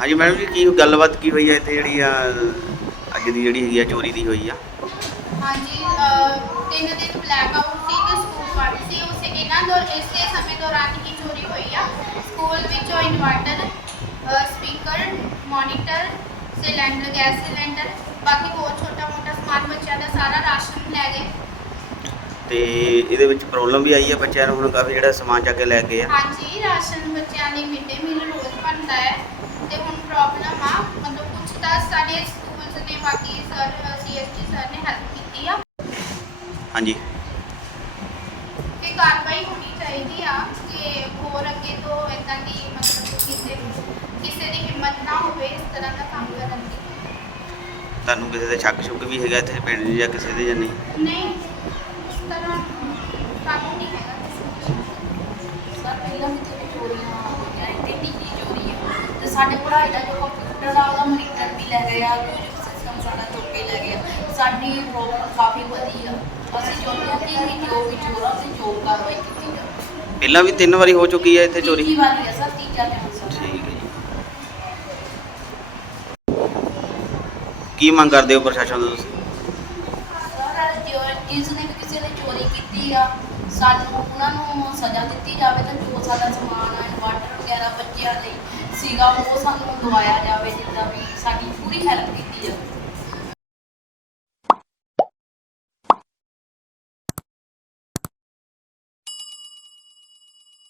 ਹਾਂਜੀ ਮੈਡਮ ਜੀ ਕੀ ਗੱਲਬਾਤ ਕੀ ਹੋਈ ਹੈ ਇੱਥੇ ਜਿਹੜੀ ਆ ਅੱਜ ਦੀ ਜਿਹੜੀ ਹੈਗੀ ਆ ਚੋਰੀ ਦੀ ਹੋਈ ਆ? ਹਾਂਜੀ ਅਹ, ਤਿੰਨ ਦਿਨ ਬਲੈਕ ਆਊਟ ਸੀ ਤੇ ਸਕੂਲ ਬੰਦ ਸੀ। ਉਸੇ ਇਹਨਾਂ ਦੋ ਇਸੇ ਸਮੇਂ ਦੌਰਾਨ ਹੀ ਚੋਰੀ ਹੋਈ ਆ। ਸਕੂਲ ਵਿੱਚੋਂ inverter speaker monitor cylinder gas cylinder ਬਾਕੀ ਹੋਰ ਛੋਟਾ ਮੋਟਾ ਸਮਾਨ ਬੱਚਿਆਂ ਦਾ ਸਾਰਾ ਰਾਸ਼ਨ ਲੈ ਗਏ। ਤੇ ਇਹਦੇ ਵਿੱਚ ਪ੍ਰੋਬਲਮ ਵੀ ਆਈ ਹੈ ਬੱਚਿਆਂ ਨੂੰ? ਹੁਣ ਕਾਫੀ ਜਿਹੜਾ ਸਮਾਨ ਚੱਕ ਕੇ ਲੈ ਗਏ ਆ। ਹਾਂਜੀ ਰਾਸ਼ਨ ਬੱਚਿਆਂ ਲਈ ਮਿਡ ਮੀਲ ਰੋਜ਼ ਬਣਦਾ ਹੈ ਤੇ ਹੁਣ ਪ੍ਰੋਬਲਮ ਆ ਮਤਲਬ ਕੁਝ ਤਾਂ ਸਾਡੇ ਸਕੂਲਸ ਨੇ ਬਾਕੀ ਸਰ ਸੀਐਸਟੀ ਸਰ ਨੇ ਹੈਲਪ ਕੀਤੀ ਆ। ਹਾਂਜੀ। ਤੇ ਕਾਰਵਾਈ ਹੋਣੀ ਚਾਹੀਦੀ ਆ ਕਿ ਹੋਰ ਅੱਗੇ ਤੋਂ ਇਦਾਂ ਦੀ ਮਤਲਬ ਕਿਸੇ ਕਿਸੇ ਦੀ ਹਿੰਮਤ ਨਾ ਹੋਵੇ ਇਸ ਤਰ੍ਹਾਂ ਦਾ ਕੰਮ ਕਰਨ ਦੀ। ਤੁਹਾਨੂੰ ਕਿਸੇ ਦੇ ਸ਼ੱਕ ਸ਼ੁਕ ਵੀ ਹੈਗਾ ਇੱਥੇ ਪਿੰਡ 'ਚ ਜਾਂ ਕਿਸੇ ਦੇ ਜਾਂ ਨਹੀਂ? ਨਹੀਂ ਇਸ ਤਰ੍ਹਾਂ ਕੰਮ ਨਹੀਂ ਹੈਗਾ ਕਿਸੇ ਦਾ। ਸਰ ਪਹਿਲਾਂ ਵੀ ਤੇ ਚੋਰੀਆਂ ਹੋਈਆਂ ਇੱਥੇ ਟੀਵੀ ਚੋਰੀ ਆ। ਤੇ ਸਾਡੇ ਪੜ੍ਹਾਈ ਦਾ ਜੋ ਕੰਪਿਊਟਰ ਆ ਉਹਦਾ ਮੋਨੀਟਰ ਵੀ ਲੈ ਗਏ ਆ ਕੁਝ ਸਿਸਟਮ ਸਾਡਾ ਚੁੱਕ ਕੇ ਲੈ ਗਏ ਆ ਸਾਡੀ ਪ੍ਰੋਬਲਮ ਕਾਫੀ ਵਧੀ ਆ। ਅਸੀਂ ਚਾਹੁੰਦੇ ਹਾਂ ਕਿ ਇਹ ਜੋ ਵੀ ਚੋਰਾਂ ਤੇ ਜੋ ਕਾਰਵਾਈ ਕੀਤੀ ਜਾਵੇ। ਪਹਿਲਾਂ ਵੀ ਤਿੰਨ ਵਾਰੀ ਹੋ ਚੁੱਕੀ ਹੈ ਇੱਥੇ ਚੋਰੀ? ਤੀਜੀ ਵਾਰੀ ਆ ਸਰ ਤੀਜਾ ਟਾਈਮ ਸਰ। ਠੀਕ ਹੈ ਜੀ। ਕੀ ਮੰਗ ਕਰਦੇ ਹੋ ਪ੍ਰਸ਼ਾਸਨ ਤੋਂ ਤੁਸੀਂ? ਸਰ ਜੋ ਜਿਸ ਨੇ ਵੀ ਕਿਸੇ ਨੇ ਚੋਰੀ ਕੀਤੀ ਆ ਸਾਨੂੰ ਉਹਨਾਂ ਨੂੰ ਸਜ਼ਾ ਦਿੱਤੀ ਜਾਵੇ ਤਾਂ ਜੋ ਸਾਡਾ ਸਮਾਨ ਆ ਇਨਵਰਟਰ ਵਗੈਰਾ ਬੱਚਿਆਂ ਲਈ ਸੀਗਾ, ਉਹ ਸਾਨੂੰ ਦਵਾਇਆ ਜਾਵੇ ਜਿੱਦਾਂ ਵੀ ਸਾਡੀ ਪੂਰੀ ਹੈਲਪ ਕੀਤੀ ਜਾਵੇ।